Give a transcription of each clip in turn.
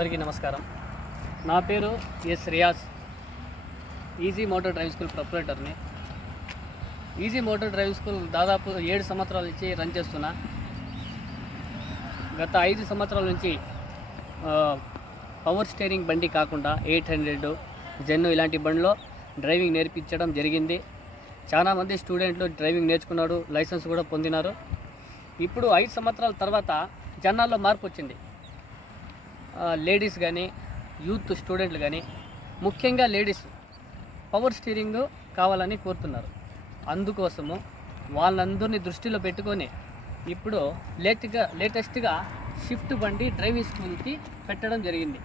అందరికీ నమస్కారం. నా పేరు S Riyaz. Easy motor driving school ప్రొపరేటర్ని. ఈజీ మోటార్ డ్రైవింగ్ స్కూల్ దాదాపు 7 సంవత్సరాల నుంచి రన్ చేస్తున్నా. గత 5 సంవత్సరాల నుంచి పవర్ స్టీరింగ్ బండి కాకుండా 800 జెన్ను ఇలాంటి బండిలో డ్రైవింగ్ నేర్పించడం జరిగింది. చాలామంది స్టూడెంట్లు డ్రైవింగ్ నేర్చుకున్నాడు, లైసెన్స్ కూడా పొందినారు. ఇప్పుడు 5 సంవత్సరాల తర్వాత జనాల్లో మార్పు వచ్చింది. లేడీస్ కానీ, యూత్ స్టూడెంట్లు కానీ, ముఖ్యంగా లేడీస్ పవర్ స్టీరింగ్ కావాలని కోరుతున్నారు. అందుకోసము వాళ్ళందరినీ దృష్టిలో పెట్టుకొని ఇప్పుడు లేటెస్ట్గా షిఫ్ట్ బండి డ్రైవింగ్ స్కూల్కి పెట్టడం జరిగింది.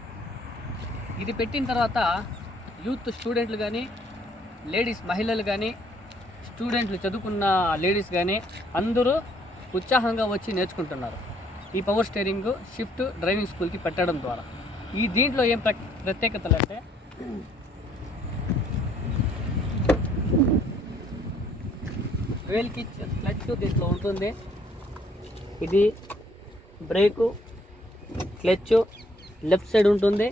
ఇది పెట్టిన తర్వాత యూత్ స్టూడెంట్లు కానీ, లేడీస్ మహిళలు కానీ, స్టూడెంట్లు చదువుకున్న లేడీస్ కానీ అందరూ ఉత్సాహంగా వచ్చి నేర్చుకుంటున్నారు. ఈ పవర్ స్టీరింగ్ షిఫ్ట్ డ్రైవింగ్ స్కూల్కి పెట్టడం ద్వారా దీంట్లో ఏం ప్రత్యేకతలు అంటే, డ్యూయల్ క్లచ్ దీంట్లో ఉంటుంది. ఇది బ్రేకు, క్లచ్ లెఫ్ట్ సైడ్ ఉంటుంది.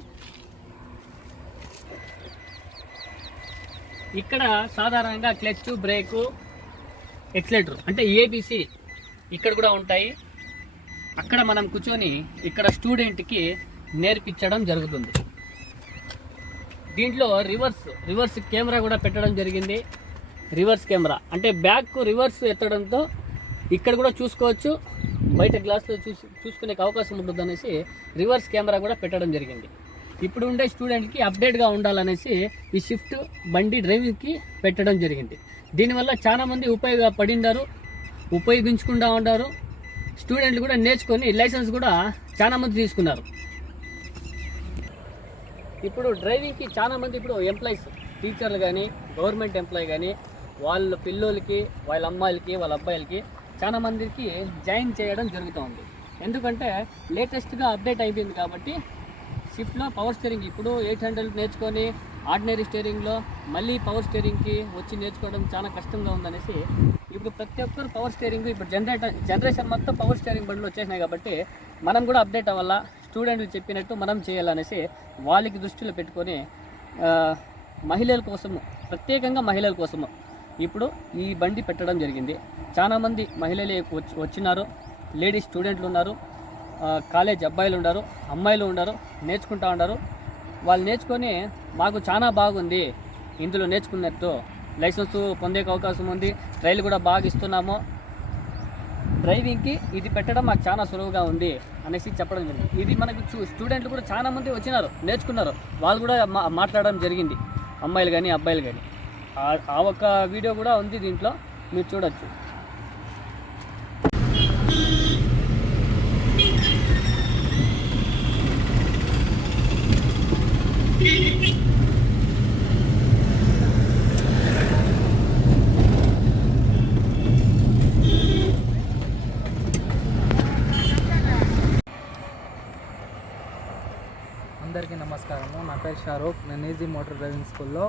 ఇక్కడ సాధారణంగా క్లచ్, బ్రేకు, ఎక్సలేటర్ అంటే ఏబిసి ఇక్కడ కూడా ఉంటాయి. అక్కడ మనం కూర్చొని ఇక్కడ స్టూడెంట్కి నేర్పించడం జరుగుతుంది. దీంట్లో రివర్స్ కెమెరా కూడా పెట్టడం జరిగింది. రివర్స్ కెమెరా అంటే బ్యాక్ రివర్స్ ఎత్తడంతో ఇక్కడ కూడా చూసుకోవచ్చు, బయట గ్లాస్లో చూసుకునే అవకాశం ఉంటుంది అనేసి రివర్స్ కెమెరా కూడా పెట్టడం జరిగింది. ఇప్పుడు ఉండే స్టూడెంట్కి అప్డేట్గా ఉండాలనేసి ఈ షిఫ్ట్ బండి డ్రైవింగ్కి పెట్టడం జరిగింది. దీనివల్ల చాలామంది ఉపయోగించుకుంటూ ఉంటారు. స్టూడెంట్లు కూడా నేర్చుకొని లైసెన్స్ కూడా చాలామంది తీసుకున్నారు. ఇప్పుడు డ్రైవింగ్కి చాలామంది ఇప్పుడు ఎంప్లాయీస్, టీచర్లు కానీ, గవర్నమెంట్ ఎంప్లాయీ కానీ వాళ్ళ పిల్లలకి, వాళ్ళ అమ్మాయిలకి, వాళ్ళ అబ్బాయిలకి చాలామందికి జాయిన్ చేయడం జరుగుతుంది. ఎందుకంటే లేటెస్ట్గా అప్డేట్ అయిపోయింది కాబట్టి షిఫ్ట్లో పవర్ స్టీరింగ్ ఇప్పుడు 800 నేర్చుకొని ఆర్డినరీ స్టీరింగ్లో మళ్ళీ పవర్ స్టీరింగ్కి వచ్చి నేర్చుకోవడం చాలా కష్టంగా ఉందనేసి ఇప్పుడు ప్రతి ఒక్కరు పవర్ స్టీరింగ్, ఇప్పుడు జనరేషన్ మొత్తం పవర్ స్టీరింగ్ బండ్లు వచ్చేసినాయి కాబట్టి మనం కూడా అప్డేట్ అవ్వాలా, స్టూడెంట్కి చెప్పినట్టు మనం చేయాలనేసి వాళ్ళకి దృష్టిలో పెట్టుకొని మహిళల కోసము, ప్రత్యేకంగా మహిళల కోసము ఇప్పుడు ఈ బండి పెట్టడం జరిగింది. చాలామంది మహిళలు వచ్చినారు, లేడీస్ స్టూడెంట్లు ఉన్నారు, కాలేజ్ అబ్బాయిలు ఉన్నారు, అమ్మాయిలు ఉన్నారు, నేర్చుకుంటూ ఉన్నారు. వాళ్ళు నేర్చుకొని మాకు చాలా బాగుంది, ఇందులో నేర్చుకున్నట్టు లైసెన్స్ పొందే అవకాశం ఉంది, ట్రైల్ కూడా బాగా ఇస్తున్నాము, డ్రైవింగ్కి ఇది పెట్టడం మాకు చాలా సులువుగా ఉంది అనేసి చెప్పడం జరిగింది. ఇది మనకు స్టూడెంట్లు కూడా చాలామంది వచ్చినారు, నేర్చుకున్నారు. వాళ్ళు కూడా మాట్లాడడం జరిగింది, అమ్మాయిలు కానీ అబ్బాయిలు కానీ. ఆ ఒక్క వీడియో కూడా ఉంది దీంట్లో, మీరు చూడొచ్చు. అందరికీ నమస్కారము. నా పేరు షారూక్. నేను ఈజీ మోటార్ డ్రైవింగ్ స్కూల్లో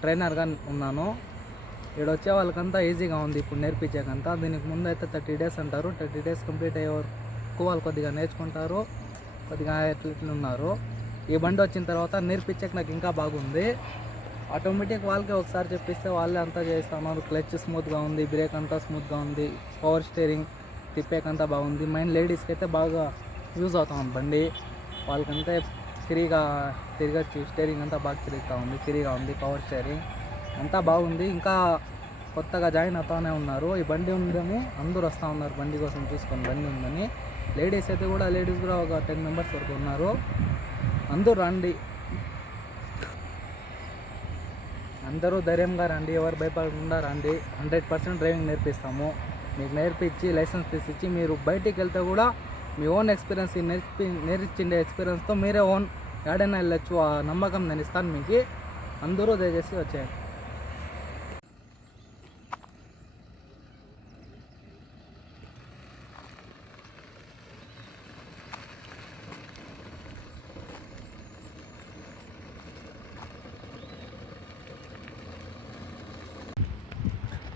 ట్రైనర్గా ఉన్నాను. ఇక్కడ వచ్చే వాళ్ళకంతా ఈజీగా ఉంది ఇప్పుడు నేర్పించేకంతా. దీనికి ముందు అయితే 30 డేస్ అంటారు. 30 డేస్ కంప్లీట్ అయ్యే వరకు వాళ్ళు కొద్దిగా నేర్చుకుంటారు, కొద్దిగా ఎట్లా ఉన్నారు. ఈ బండి వచ్చిన తర్వాత నేర్పించాక నాకు ఇంకా బాగుంది. ఆటోమేటిక్ వాళ్ళకి ఒకసారి చెప్పిస్తే వాళ్ళే అంతా చేస్తున్నారు. క్లచ్ స్మూత్గా ఉంది, బ్రేక్ అంతా స్మూత్గా ఉంది, పవర్ స్టీరింగ్ తిప్పేకంతా బాగుంది. మెయిన్ లేడీస్కి అయితే బాగా యూజ్ అవుతా ఉంది బండి. వాళ్ళకంటే ఫ్రీగా తిరగచ్చు, స్టీరింగ్ అంతా బాగా తిరుగుతూ ఉంది, ఫ్రీగా ఉంది, పవర్ స్టీరింగ్ అంతా బాగుంది. ఇంకా కొత్తగా జాయిన్ అవుతూనే ఉన్నారు. ఈ బండి ఉందని అందరూ వస్తూ ఉన్నారు, బండి కోసం చూసుకొని బండి ఉందని. లేడీస్ కూడా ఒక 10 మెంబర్స్ వరకు ఉన్నారు. అందరూ రండి, అందరూ ధైర్యంగా రండి, ఎవరు భయపడకుండా రండి. 100% డ్రైవింగ్ నేర్పిస్తాము. మీకు నేర్పించి లైసెన్స్ తీసిచ్చి మీరు బయటికి వెళ్తే కూడా మీ ఓన్ ఎక్స్పీరియన్స్ నేర్పించే ఎక్స్పీరియన్స్తో మీరే ఏడైనా వెళ్ళచ్చు. ఆ నమ్మకం నేను ఇస్తాను మీకు. అందరూ దయచేసి వచ్చేయండి.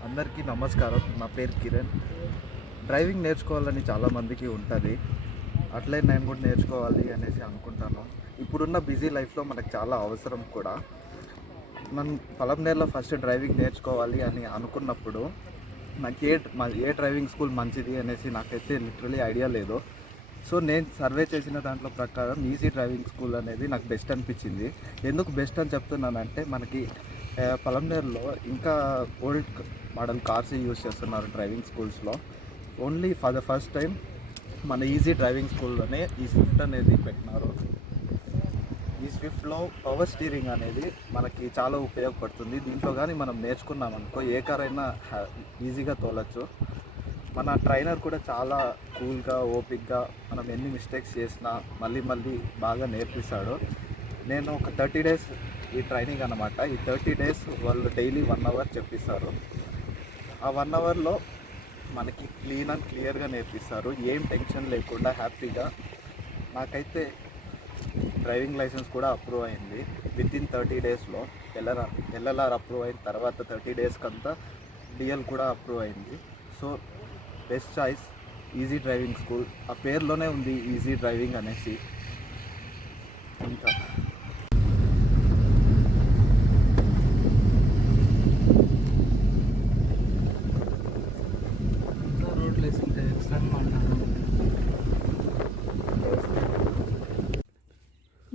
అందరికీ నమస్కారం. నా పేరు కిరణ్. డ్రైవింగ్ నేర్చుకోవాలని చాలామందికి ఉంటుంది. అట్లే నేను కూడా నేర్చుకోవాలి అనేసి అనుకుంటాను. ఇప్పుడున్న బిజీ లైఫ్లో మనకు చాలా అవసరం కూడా. నన్ను పలంనేరులో ఫస్ట్ డ్రైవింగ్ నేర్చుకోవాలి అని అనుకున్నప్పుడు నాకు ఏ డ్రైవింగ్ స్కూల్ మంచిది అనేసి నాకైతే లిటరలీ ఐడియా లేదు. సో నేను సర్వే చేసిన దాంట్లో ప్రకారం ఈజీ డ్రైవింగ్ స్కూల్ అనేది నాకు బెస్ట్ అనిపించింది. ఎందుకు బెస్ట్ అని చెప్తున్నానంటే మనకి పలంనేరులో ఇంకా ఓల్డ్ మోడల్ కార్స్ యూజ్ చేస్తున్నారు డ్రైవింగ్ స్కూల్స్లో. Only for the first time మన ఈజీ డ్రైవింగ్ స్కూల్లోనే ఈ స్విఫ్ట్ అనేది పెట్టినారు. ఈ స్విఫ్ట్లో పవర్ స్టీరింగ్ అనేది మనకి చాలా ఉపయోగపడుతుంది. దీంట్లో కానీ మనం నేర్చుకున్నాం అనుకో ఏ కార్ అయినా ఈజీగా తోలచ్చు. మన ట్రైనర్ కూడా చాలా కూల్గా ఓపిక్గా మనం ఎన్ని మిస్టేక్స్ చేసినా మళ్ళీ బాగా నేర్పిస్తాడు. నేను ఒక 30 days ఈ ట్రైనింగ్ అనమాట. ఈ 30 days వాళ్ళు డైలీ 1 hour చెప్పిస్తారు. ఆ 1 hourలో మనకి క్లీన్ అండ్ క్లియర్గా నేర్పిస్తారు, ఏం టెన్షన్ లేకుండా హ్యాపీగా. నాకైతే డ్రైవింగ్ లైసెన్స్ కూడా అప్రూవ్ అయింది వితిన్ 30 daysలో. ఎల్ఎల్ఆర్ అప్రూవ్ అయిన తర్వాత 30 daysకి అంతా డిఎల్ కూడా అప్రూవ్ అయింది. So best choice easy driving school. ఆ పేరులోనే ఉంది ఈజీ డ్రైవింగ్ అనేసి. ఇంకా రోడ్లు వేసుకుంటే ఎక్సలెంట్ అన్నారు.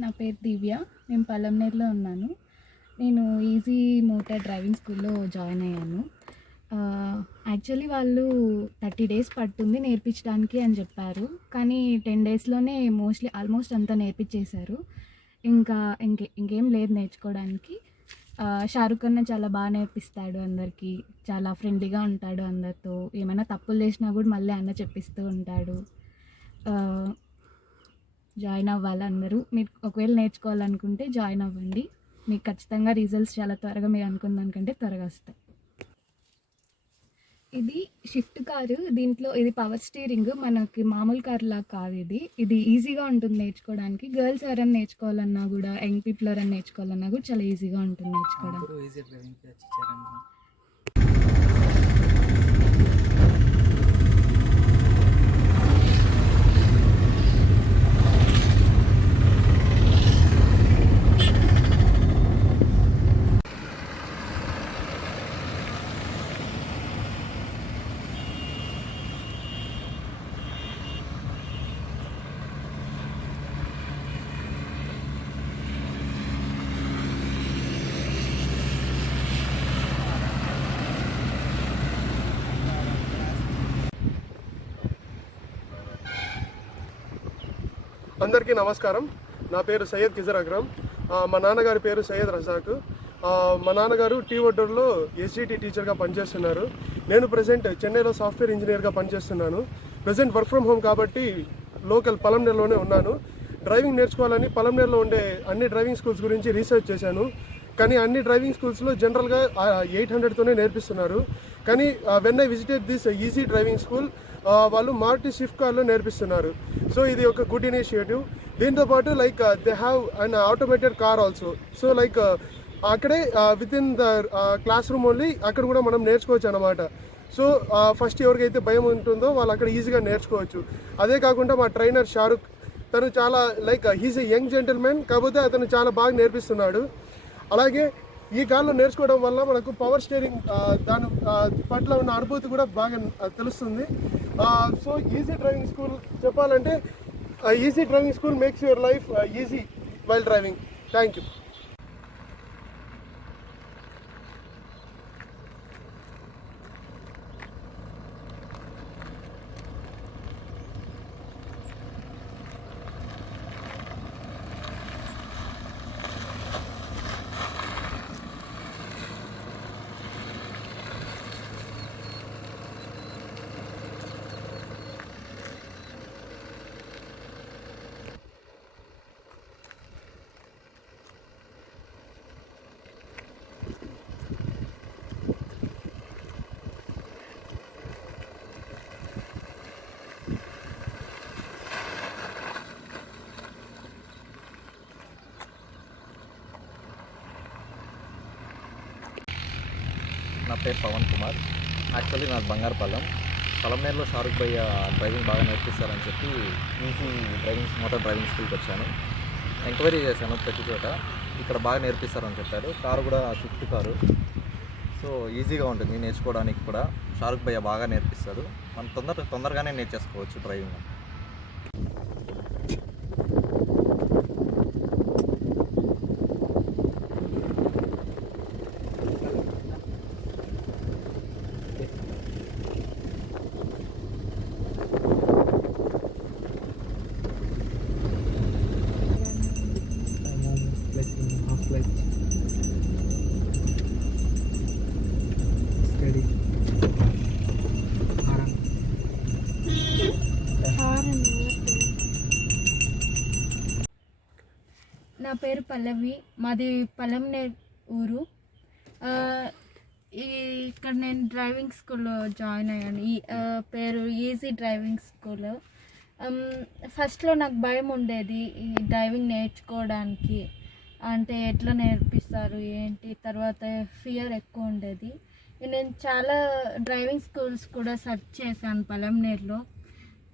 నా పేరు దివ్య, నేను పలంనేరులో ఉన్నాను. నేను ఈజీ మోటార్ డ్రైవింగ్ స్కూల్లో జాయిన్ అయ్యాను. యాక్చువల్లీ వాళ్ళు 30 days పడుతుంది నేర్పించడానికి అని చెప్పారు, కానీ 10 daysలోనే ఆల్మోస్ట్ అంతా నేర్పించేశారు. ఇంకేం లేదు నేర్చుకోవడానికి. షారుఖ్ అన్న చాలా బాగా నేర్పిస్తాడు, అందరికీ చాలా ఫ్రెండ్లీగా ఉంటాడు అందరితో. ఏమైనా తప్పులు చేసినా కూడా మళ్ళీ అన్న చెప్పిస్తూ ఉంటాడు. జాయిన్ అవ్వాలి అందరూ. మీరు ఒకవేళ నేర్చుకోవాలనుకుంటే జాయిన్ అవ్వండి. మీకు ఖచ్చితంగా రిజల్ట్స్ చాలా త్వరగా మీరు అనుకున్న దానికంటే త్వరగా వస్తాయి. ఇది షిఫ్ట్ కారు. దీంట్లో ఇది పవర్ స్టీరింగ్. మనకి మామూలు కారు లాగా కాదు. ఇది ఈజీగా ఉంటుంది నేర్చుకోవడానికి. గర్ల్స్ ఎవరైనా నేర్చుకోవాలన్నా కూడా, యంగ్ పీపుల్ ఎవరైనా నేర్చుకోవాలన్నా కూడా చాలా ఈజీగా ఉంటుంది నేర్చుకోవడానికి. ఈజీ డ్రైవింగ్ ఇచ్చారండి. అందరికీ నమస్కారం. నా పేరు సయ్యద్ కిజర్ అక్రమ్. మా నాన్నగారి పేరు సయ్యద్ రజాక్. మా నాన్నగారు టీఓడర్లో ఎస్జిటి టీచర్గా పనిచేస్తున్నారు. నేను ప్రజెంట్ చెన్నైలో సాఫ్ట్వేర్ ఇంజనీర్గా పనిచేస్తున్నాను. ప్రజెంట్ వర్క్ ఫ్రమ్ హోమ్ కాబట్టి లోకల్ పలంనేరులోనే ఉన్నాను. డ్రైవింగ్ నేర్చుకోవాలని పలంనేరులో ఉండే అన్ని డ్రైవింగ్ స్కూల్స్ గురించి రీసెర్చ్ చేశాను. కానీ అన్ని డ్రైవింగ్ స్కూల్స్లో జనరల్గా 800తోనే నేర్పిస్తున్నారు. కానీ when I visited this easy driving school, వాళ్ళు మారుతి స్విఫ్ట్ కార్లో నేర్పిస్తున్నారు. సో ఇది ఒక గుడ్ ఇనిషియేటివ్. దీంతోపాటు like they have an automated car also. So like అక్కడే with in the classroom only అక్కడ కూడా మనం నేర్చుకోవచ్చు అన్నమాట. సో ఫస్ట్ ఎవరికైతే భయం ఉంటుందో వాళ్ళు అక్కడ ఈజీగా నేర్చుకోవచ్చు. అదే కాకుండా మా ట్రైనర్ షారుఖ్, తను చాలా like he's a young gentleman, కాకపోతే అతను చాలా బాగా నేర్పిస్తున్నాడు. అలాగే ఈ కార్లో నేర్చుకోవడం వల్ల మనకు పవర్ స్టీరింగ్ దాని పట్ల ఉన్న అనుభూతి కూడా బాగా తెలుస్తుంది. సో ఈజీ డ్రైవింగ్ స్కూల్ చెప్పాలంటే easy driving school makes your life easy while driving. Thank you. నా పేరు పవన్ కుమార్. యాక్చువల్లీ నాకు బంగారుపాలెం. పలమనేరులో షారుఖ్ భయ్య డ్రైవింగ్ బాగా నేర్పిస్తారని చెప్పి ఈజీ మోటార్ డ్రైవింగ్ స్కూల్కి వచ్చాను. ఎంక్వైరీ చేశాను ప్రతి చోట, ఇక్కడ బాగా నేర్పిస్తారని చెప్పారు. కారు కూడా స్విఫ్ట్ కారు, సో ఈజీగా ఉంటుంది నేర్చుకోవడానికి కూడా. షారుఖ్ భయ్య బాగా నేర్పిస్తాడు, మనం తొందరగానే నేర్చేసుకోవచ్చు డ్రైవింగ్. నా పేరు పల్లవి, మాది పలంనేర్ ఊరు. ఇక్కడ నేను డ్రైవింగ్ స్కూల్లో జాయిన్ అయ్యాను. పేరు ఈజీ డ్రైవింగ్ స్కూల్. ఫస్ట్లో నాకు భయం ఉండేది ఈ డ్రైవింగ్ నేర్చుకోవడానికి, అంటే ఎట్లా నేర్పిస్తారు ఏంటి, తర్వాత ఫియర్ ఎక్కువ ఉండేది. నేను చాలా డ్రైవింగ్ స్కూల్స్ కూడా సెర్చ్ చేశాను పలంనేరులో,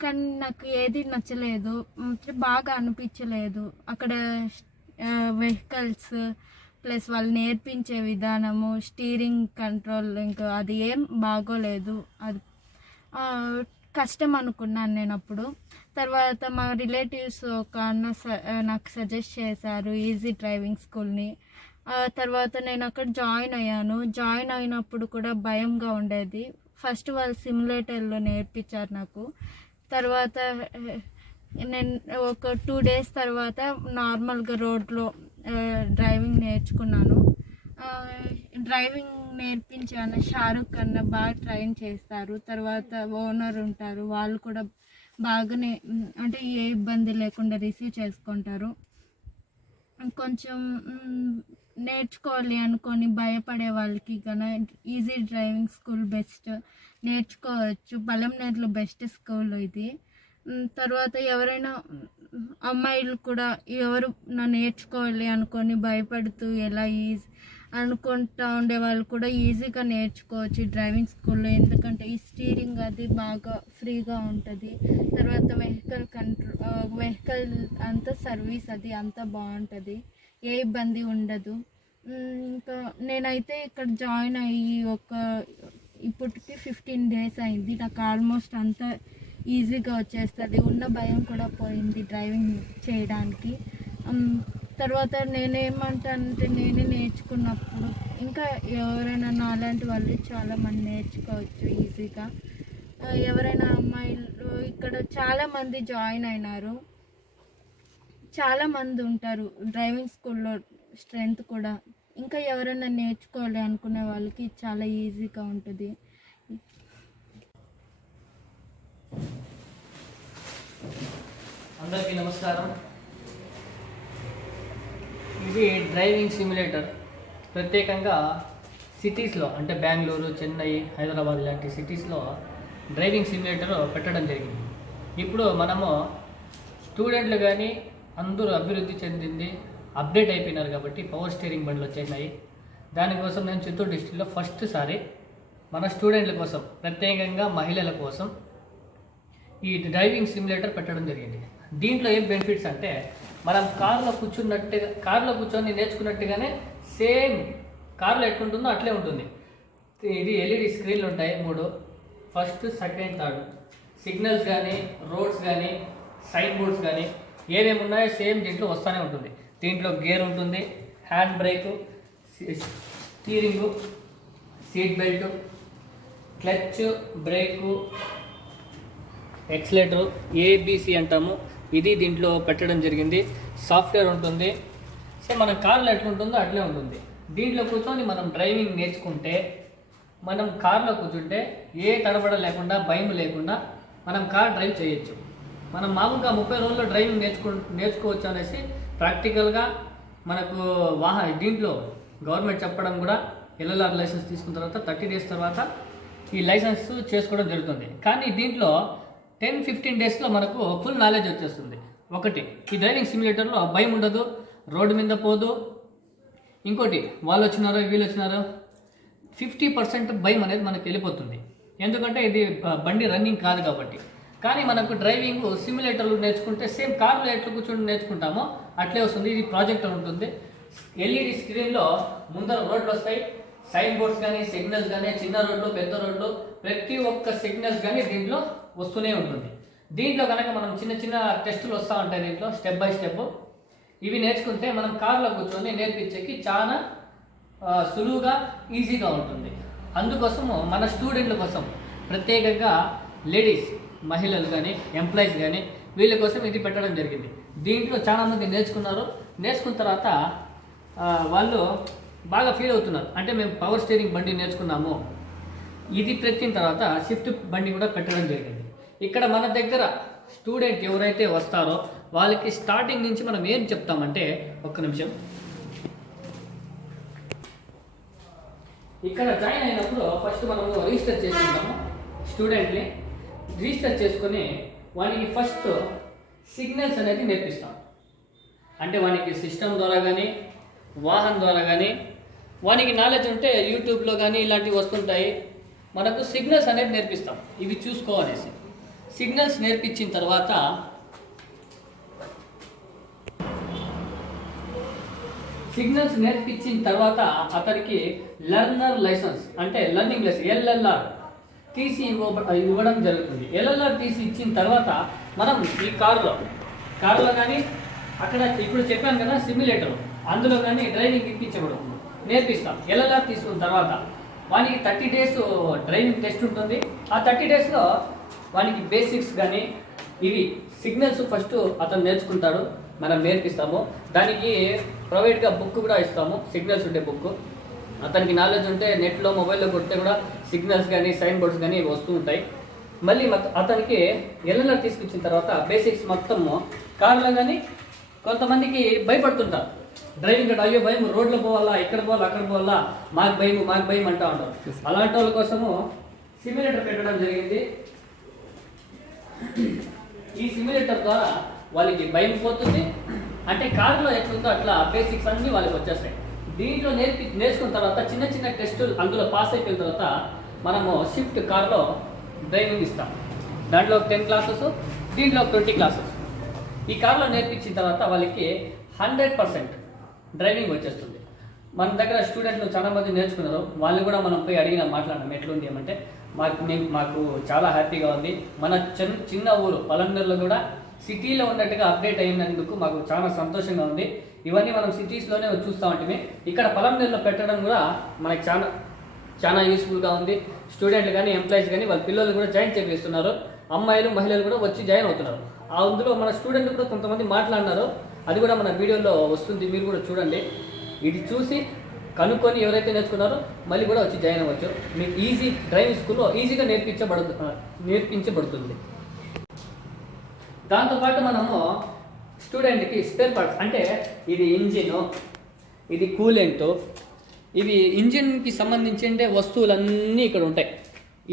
కానీ నాకు ఏది నచ్చలేదు, బాగా అనిపించలేదు. అక్కడ వెహికల్స్ ప్లస్ వాళ్ళు నేర్పించే విధానము, స్టీరింగ్ కంట్రోల్, ఇంకా అది ఏం బాగోలేదు. అది కష్టం అనుకున్నాను నేను అప్పుడు. తర్వాత మా రిలేటివ్స్ ఒక అన్న నాకు సజెస్ట్ చేశారు ఈజీ డ్రైవింగ్ స్కూల్ని. తర్వాత నేను అక్కడ జాయిన్ అయ్యాను. జాయిన్ అయినప్పుడు కూడా భయంగా ఉండేది. ఫస్ట్ వాళ్ళు సిమ్యులేటర్లో నేర్పించారు నాకు. తర్వాత నేను ఒక 2 days తర్వాత నార్మల్గా రోడ్లో డ్రైవింగ్ నేర్చుకున్నాను. డ్రైవింగ్ నేర్పించాను. షారుఖ్ అన్న బాగా ట్రైన్ చేస్తారు. తర్వాత ఓనర్ ఉంటారు, వాళ్ళు కూడా బాగానే, అంటే ఏ ఇబ్బంది లేకుండా రిసీవ్ చేసుకుంటారు. కొంచెం నేర్చుకోవాలి అనుకొని భయపడే వాళ్ళకి కన్నా ఈజీ డ్రైవింగ్ స్కూల్ బెస్ట్, నేర్చుకోవచ్చు. పలంనేరులో బెస్ట్ స్కూల్ ఇది. తర్వాత ఎవరైనా అమ్మాయిలు కూడా ఎవరు నేర్చుకోవాలి అనుకొని భయపడుతూ ఎలా అనుకుంటా ఉండే వాళ్ళు కూడా ఈజీగా నేర్చుకోవచ్చు డ్రైవింగ్ స్కూల్లో. ఎందుకంటే ఈ స్టీరింగ్ అది బాగా ఫ్రీగా ఉంటుంది. తర్వాత వెహికల్ అంతా సర్వీస్ అది అంతా బాగుంటుంది, ఏ ఇబ్బంది ఉండదు. ఇంకా నేనైతే ఇక్కడ జాయిన్ అయ్యి ఇప్పటికి 15 days అయింది. నాకు ఆల్మోస్ట్ అంతా ఈజీగా వచ్చేస్తుంది, ఉన్న భయం కూడా పోయింది డ్రైవింగ్ చేయడానికి. తర్వాత నేనేమంటానంటే, నేనే నేర్చుకున్నప్పుడు ఇంకా ఎవరైనా నాలాంటి వాళ్ళు చాలామంది నేర్చుకోవచ్చు ఈజీగా. ఎవరైనా అమ్మాయిలు ఇక్కడ చాలామంది జాయిన్ అయినారు, చాలామంది ఉంటారు డ్రైవింగ్ స్కూల్లో స్ట్రెంత్ కూడా. ఇంకా ఎవరైనా నేర్చుకోవాలి అనుకునే వాళ్ళకి చాలా ఈజీగా ఉంటుంది. అందరికీ నమస్కారం. ఇది డ్రైవింగ్ సిమ్యులేటర్. ప్రత్యేకంగా సిటీస్లో, అంటే బెంగళూరు, చెన్నై, హైదరాబాద్ లాంటి సిటీస్లో డ్రైవింగ్ సిమ్యులేటర్ పెట్టడం జరిగింది. ఇప్పుడు మనము స్టూడెంట్లు కానీ అందరూ అభివృద్ధి చెందింది, అప్డేట్ అయిపోయినారు కాబట్టి పవర్ స్టీరింగ్ బండ్లు వచ్చేసినాయి. దానికోసం నేను చిత్తూరు డిస్ట్రిక్ట్లో ఫస్ట్ సారి మన స్టూడెంట్ల కోసం, ప్రత్యేకంగా మహిళల కోసం ఈ డ్రైవింగ్ సిమ్యులేటర్ పెట్టడం జరిగింది. దీంట్లో ఏం బెనిఫిట్స్ అంటే, మనం కారులో కూర్చొని నేర్చుకున్నట్టుగానే సేమ్ కారులో ఎట్లుంటుందో అట్లే ఉంటుంది. ఇది ఎల్ఈడి స్క్రీన్లు ఉంటాయి 3, ఫస్ట్, సెకండ్, థర్డ్. సిగ్నల్స్ కానీ, రోడ్స్ కానీ, సైన్ బోర్డ్స్ కానీ ఏమేమి ఉన్నాయో సేమ్ దీంట్లో వస్తూనే ఉంటుంది. దీంట్లో గేర్ ఉంటుంది, hand brake, steering, seat belt, clutch, brake, accelerator, ABC అంటాము, ఇది దీంట్లో పెట్టడం జరిగింది. సాఫ్ట్వేర్ ఉంటుంది. సో మన కార్లో ఎట్లుంటుందో అట్లే ఉంటుంది. దీంట్లో కూర్చొని మనం డ్రైవింగ్ నేర్చుకుంటే, మనం కార్లో కూర్చుంటే ఏ తడబడ లేకుండా, భయం లేకుండా మనం కార్ డ్రైవ్ చేయొచ్చు. మనం మామూలుగా 30 రోజుల్లో డ్రైవింగ్ నేర్చుకోవచ్చు అనేసి ప్రాక్టికల్గా మనకు దీంట్లో గవర్నమెంట్ చెప్పడం కూడా, ఎల్ఎల్ఆర్ లైసెన్స్ తీసుకున్న తర్వాత 30 days తర్వాత ఈ లైసెన్స్ చేసుకోవడం జరుగుతుంది. కానీ దీంట్లో 10-15 daysలో మనకు ఫుల్ నాలెడ్జ్ వచ్చేస్తుంది. ఒకటి, ఈ డ్రైవింగ్ సిమ్యులేటర్లో భయం ఉండదు, రోడ్డు మీద పోదు. ఇంకోటి, వాళ్ళు వచ్చినారో వీళ్ళు వచ్చినారో 50% భయం అనేది మనకు వెళ్ళిపోతుంది. ఎందుకంటే ఇది బండి రన్నింగ్ కాదు కాబట్టి. కానీ మనకు డ్రైవింగ్ సిమ్యులేటర్లు నేర్చుకుంటే సేమ్ కార్లో ఎట్లా కూర్చొని నేర్చుకుంటామో అట్లే వస్తుంది. ఇది ప్రాజెక్టర్ ఉంటుంది. ఎల్ఈడి స్క్రీన్లో ముందర రోడ్లు వస్తాయి, సైన్ బోర్డ్స్ కానీ సిగ్నల్స్ కానీ, చిన్న రోడ్లు పెద్ద రోడ్లు ప్రతి ఒక్క సిగ్నల్స్ కానీ దీంట్లో వస్తూనే ఉంటుంది. దీంట్లో కనుక మనం చిన్న చిన్న టెస్టులు వస్తూ ఉంటాయి దీంట్లో స్టెప్ బై స్టెప్. ఇవి నేర్చుకుంటే మనం కార్లో కూర్చొని నేర్పించేకి చాలా సులువుగా ఈజీగా ఉంటుంది. అందుకోసము మన స్టూడెంట్ల కోసం ప్రత్యేకంగా లేడీస్ మహిళలు కానీ ఎంప్లాయీస్ కానీ వీళ్ళ కోసం ఇది పెట్టడం జరిగింది. దీంట్లో చాలామంది నేర్చుకున్నారు. నేర్చుకున్న తర్వాత వాళ్ళు బాగా ఫీల్ అవుతున్నారు. అంటే మేము పవర్ స్టీరింగ్ బండి నేర్చుకున్నాము, ఇది పెట్టిన తర్వాత షిఫ్ట్ బండి కూడా పెట్టడం జరిగింది. ఇక్కడ మన దగ్గర స్టూడెంట్ ఎవరైతే వస్తారో వాళ్ళకి స్టార్టింగ్ నుంచి మనం ఏం చెప్తామంటే, ఒక్క నిమిషం, ఇక్కడ జాయిన్ అయినప్పుడు ఫస్ట్ మనము రిజిస్టర్ చేసుకుంటాము. స్టూడెంట్ని రిజిస్టర్ చేసుకొని వానికి ఫస్ట్ సిగ్నల్స్ అనేది నేర్పిస్తాం. అంటే వానికి సిస్టమ్ ద్వారా కానీ వాహనం ద్వారా కానీ వానికి నాలెడ్జ్ ఉంటే యూట్యూబ్లో కానీ ఇలాంటివి వస్తుంటాయి. మనకు సిగ్నల్స్ అనేది నేర్పిస్తాం, ఇవి చూసుకోవాలేసి. సిగ్నల్స్ నేర్పించిన తర్వాత అతనికి లెర్నర్ లైసెన్స్ అంటే లర్నింగ్ లైసెన్స్ LLR తీసి ఇవ్వడం జరుగుతుంది. LLR తీసి ఇచ్చిన తర్వాత మనం ఈ కారులో కానీ అక్కడ ఇప్పుడు చెప్పాను కదా సిమ్యులేటర్, అందులో కానీ డ్రైవింగ్ ఇప్పించబడుతుంది, నేర్పిస్తాం. LLR తీసుకున్న తర్వాత వానికి 30 days డ్రైవింగ్ టెస్ట్ ఉంటుంది. ఆ 30 daysలో వానికి బేసిక్స్ కానీ ఇవి సిగ్నల్స్ ఫస్ట్ అతను నేర్చుకుంటాడు, మనం నేర్పిస్తాము. దానికి ప్రైవేట్గా బుక్ కూడా ఇస్తాము, సిగ్నల్స్ ఉండే బుక్. అతనికి నాలెడ్జ్ ఉంటే నెట్లో మొబైల్లో కొడితే కూడా సిగ్నల్స్ కానీ సైన్ బోర్డ్స్ కానీ వస్తూ ఉంటాయి. మళ్ళీ అతనికి LLR తీసుకొచ్చిన తర్వాత బేసిక్స్ మొత్తము కార్లో కానీ కొంతమందికి భయపడుతుంటారు డ్రైవింగ్ అంటే, అయ్యో భయం, రోడ్లో పోవాలా, ఇక్కడ పోవాలా, అక్కడ పోవాలా, మాకు భయం అంటూ ఉంటారు. అలాంటి వాళ్ళ కోసము సిమ్యులేటర్ పెట్టడం జరిగింది. ఈ సిమ్యులేటర్ ద్వారా వాళ్ళకి భయం పోతుంది. అంటే కారులో ఎట్లుందో అట్లా బేసిక్స్ అన్నీ వాళ్ళకి వచ్చేస్తాయి. దీంట్లో నేర్చుకున్న తర్వాత చిన్న చిన్న టెస్టులు అందులో పాస్ అయిపోయిన తర్వాత మనము షిఫ్ట్ కార్లో డ్రైవింగ్ ఇస్తాం. దాంట్లో 10 classes, దీంట్లో 20 classes. ఈ కార్లో నేర్పించిన తర్వాత వాళ్ళకి 100% డ్రైవింగ్ వచ్చేస్తుంది. మన దగ్గర స్టూడెంట్లు చాలామంది నేర్చుకున్నారు. వాళ్ళు కూడా మనం పోయి మాట్లాడినాం ఎట్లుంది ఏమంటే, మాకు చాలా హ్యాపీగా ఉంది. మన చిన్న ఊరు పలంనేరులో కూడా సిటీలో ఉన్నట్టుగా అప్డేట్ అయినందుకు మాకు చాలా సంతోషంగా ఉంది. ఇవన్నీ మనం సిటీస్లోనే చూస్తూ ఉంటామే. ఇక్కడ పలంనేరులో పెట్టడం కూడా మనకి చాలా యూస్ఫుల్గా ఉంది. స్టూడెంట్లు కానీ ఎంప్లాయీస్ కానీ వాళ్ళ పిల్లలు కూడా జాయిన్ చేపిస్తున్నారు. అమ్మాయిలు మహిళలు కూడా వచ్చి జాయిన్ అవుతున్నారు. అందులో మన స్టూడెంట్లు కూడా కొంతమంది మాట్లాడినారు, అది కూడా మన వీడియోలో వస్తుంది, మీరు కూడా చూడండి. ఇది చూసి కనుక్కొని ఎవరైతే నేర్చుకున్నారో మళ్ళీ కూడా వచ్చి జాయిన్ అవ్వచ్చు. మీకు ఈజీ డ్రైవింగ్ స్కూల్లో ఈజీగా నేర్పించబడుతుంది. దాంతోపాటు మనము స్టూడెంట్కి స్పేర్ పార్ట్స్ అంటే ఇది ఇంజిన్, ఇది కూలెంట్, ఇవి ఇంజిన్కి సంబంధించిన వస్తువులన్నీ ఇక్కడ ఉంటాయి.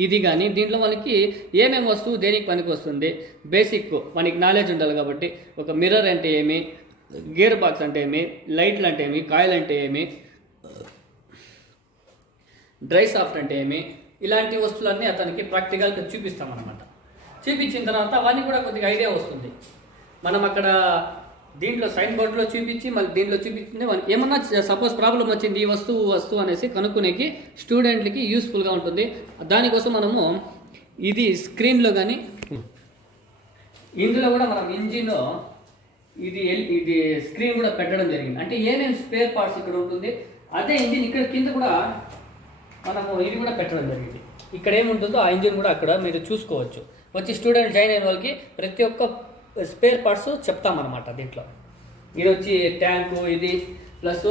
ఇది కానీ దీంట్లో మనకి ఏమేమి వస్తువు దేనికి పనికి వస్తుంది, బేసిక్ మనకి నాలెడ్జ్ ఉండాలి కాబట్టి, ఒక మిర్రర్ అంటే ఏమి, గేర్ బాక్స్ అంటే ఏమి, లైట్లు అంటే ఏమి, కాయిల్ అంటే ఏమి, డ్రై సాఫ్ట్ అంటే ఏమి, ఇలాంటి వస్తువులన్నీ అతనికి ప్రాక్టికల్గా చూపిస్తామన్నమాట. చూపించిన తర్వాత అవన్నీ కూడా కొద్దిగా ఐడియా వస్తుంది. మనం అక్కడ దీంట్లో సైన్ బోర్డులో చూపించి మళ్ళీ దీంట్లో చూపించింది ఏమన్నా సపోజ్ ప్రాబ్లం వచ్చింది ఈ వస్తువు అనేసి కనుక్కునేకి స్టూడెంట్లకి యూస్ఫుల్గా ఉంటుంది. దానికోసం మనము ఇది స్క్రీన్లో కానీ ఇందులో కూడా మనం ఇంజిన్ ఇది స్క్రీన్ కూడా పెట్టడం జరిగింది. అంటే ఏమేమి స్పేర్ పార్ట్స్ ఇక్కడ ఉంటుంది, అదే ఇంజిన్ ఇక్కడ కింద కూడా మనము ఇది కూడా పెట్టడం జరిగింది. ఇక్కడ ఏముంటుందో ఆ ఇంజిన్ కూడా అక్కడ మీరు చూసుకోవచ్చు. వచ్చి స్టూడెంట్ జాయిన్ అయిన వాళ్ళకి ప్రతి ఒక్క స్పేర్ పార్ట్స్ చెప్తామన్నమాట. దీంట్లో ఇది వచ్చి ట్యాంకు, ఇది ప్లస్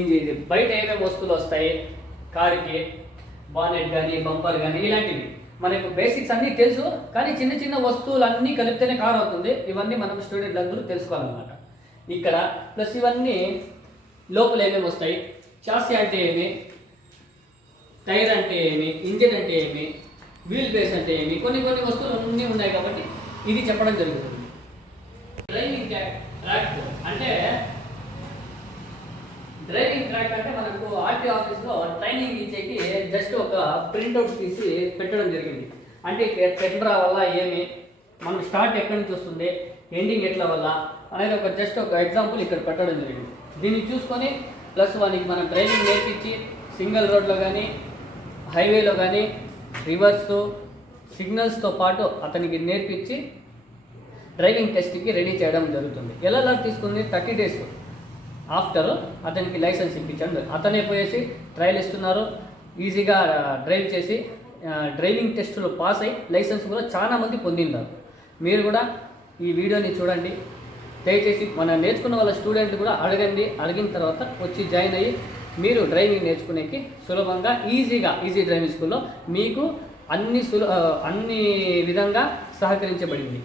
ఇది బయట ఏమేమి వస్తువులు వస్తాయి కార్కి, బానెట్ కానీ బంపర్ కానీ ఇలాంటివి మనకు బేసిక్స్ అన్నీ తెలుసు. కానీ చిన్న చిన్న వస్తువులు అన్నీ కలిపితేనే కార్ అవుతుంది. ఇవన్నీ మనం స్టూడెంట్లు అందరూ తెలుసుకోవాలన్నమాట. ఇక్కడ ప్లస్ ఇవన్నీ లోపల ఏమేమి వస్తాయి, చాసీ అంటే ఏమి, టైర్ అంటే ఏమి, ఇంజిన్ అంటే ఏమి, వీల్ బేస్ అంటే ఏమి, కొన్ని వస్తువులు అన్నీ ఉన్నాయి కాబట్టి ఇది చెప్పడం జరుగుతుంది. డ్రైవింగ్ ట్రాక్ అంటే మనకు ఆర్టీ ఆఫీస్లో ట్రైనింగ్ ఇచ్చేకి జస్ట్ ఒక ప్రింట్అవుట్ తీసి పెట్టడం జరిగింది. అంటే ఎట్లా రావాలా ఏమి, మనం స్టార్ట్ ఎక్కడి నుంచి వస్తుంది, ఎండింగ్ ఎట్లా వల్ల అనేది జస్ట్ ఒక ఎగ్జాంపుల్ ఇక్కడ పెట్టడం జరిగింది. దీన్ని చూసుకొని ప్లస్ వానికి మనం డ్రైవింగ్ నేర్పించి సింగిల్ రోడ్లో కానీ హైవేలో కానీ రివర్స్ సిగ్నల్స్తో పాటు అతనికి నేర్పించి డ్రైవింగ్ టెస్ట్కి రెడీ చేయడం జరుగుతుంది. ఎలా తీసుకుంది 30 days ఆఫ్టర్ అతనికి లైసెన్స్ ఇప్పించండి. అతనే పోయేసి ట్రయల్ ఇస్తున్నారు, ఈజీగా డ్రైవ్ చేసి డ్రైవింగ్ టెస్టులో పాస్ అయ్యి లైసెన్స్ కూడా చాలామంది పొందిన్నారు. మీరు కూడా ఈ వీడియోని చూడండి, దయచేసి మన నేర్చుకున్న వాళ్ళ స్టూడెంట్ కూడా అడగండి. అడిగిన తర్వాత వచ్చి జాయిన్ అయ్యి మీరు డ్రైవింగ్ నేర్చుకునేకి సులభంగా ఈజీ డ్రైవింగ్ స్కూల్లో మీకు అన్ని విధంగా సహకరించబడింది.